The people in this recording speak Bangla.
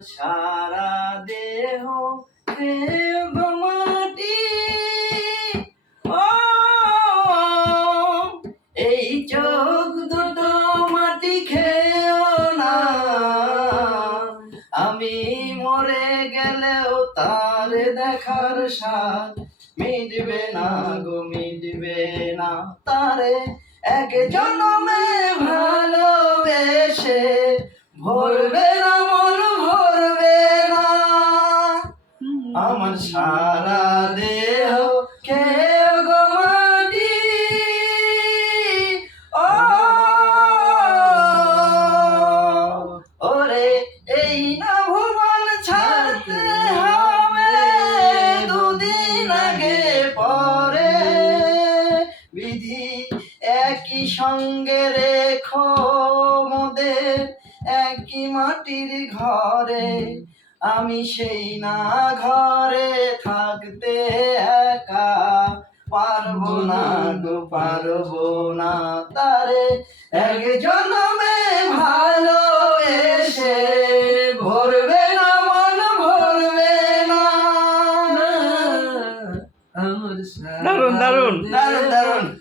সারা দেহ দেহ মাটি ও, এই চোখ দুটো মাটি খেও না। আমি মরে গেলেও তার দেখার স্বাদ মিটবে না গো, মিটবে না। তারে এক জন্মে ভালোবেসে ভরবে না আমার সারা দেহ কে গো মাটি। ও, ওরে, এই না ভুবন ছাড়তে হবে। দুদিন আগে পরে বিধি একই সঙ্গে রেখো মোদের, একই মাটির ঘরে। আমি সেই না ঘরে থাকতে একা। পারব না গো পারব না তারে। এক জন্মে ভালো এসে ভরবে না মন ভরবে না। দারুণ, দারুণ। দারুণ দারুণ।